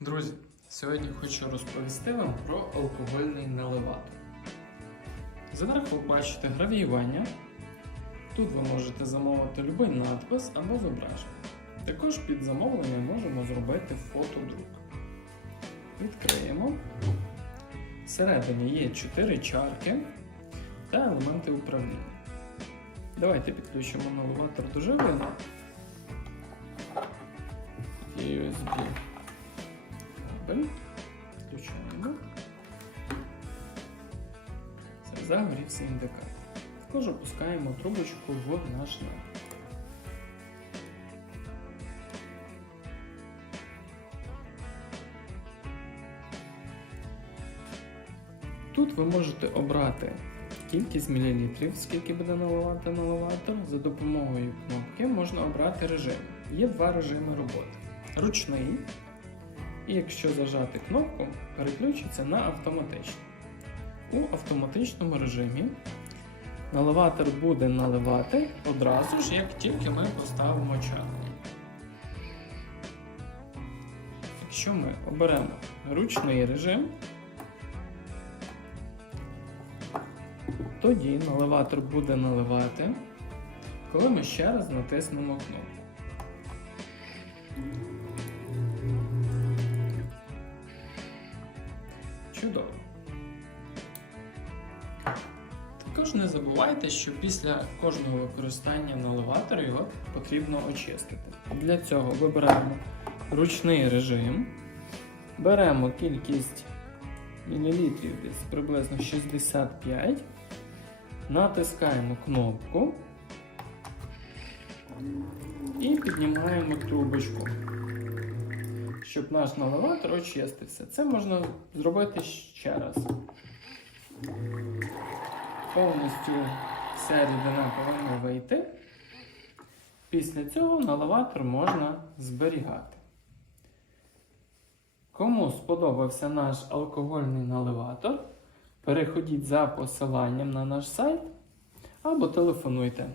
Друзі, сьогодні хочу розповісти вам про алкогольний наливатор. Зверху бачите гравіювання. Тут ви можете замовити будь-який надпис або зображення. Також під замовлення можемо зробити фотодрук. Відкриємо. Всередині є 4 чарки та елементи управління. Давайте підключимо наливатор до живлення. USB кабель. Включаємо. Це загорівся індикатор. Також опускаємо трубочку в наш напрямок. Тут ви можете обрати кількість мілілітрів, скільки буде наливати наливатор. За допомогою кнопки можна обрати режим. Є два режими роботи: ручний і якщо зажати кнопку, переключиться на автоматичний. У автоматичному режимі наливатор буде наливати одразу ж, як тільки ми поставимо чарку. Якщо ми оберемо ручний режим, тоді наливатор буде наливати, коли ми ще раз натиснемо кнопку. Чудово. Також не забувайте, що після кожного використання наливатора його потрібно очистити. Для цього вибираємо ручний режим, беремо кількість мілілітрів десь приблизно 65, натискаємо кнопку і піднімаємо трубочку щоб наш наливатор очистився. Це можна зробити ще раз. Повністю вся рідина повинна вийти. Після цього наливатор можна зберігати. Кому сподобався наш алкогольний наливатор, переходіть за посиланням на наш сайт або телефонуйте.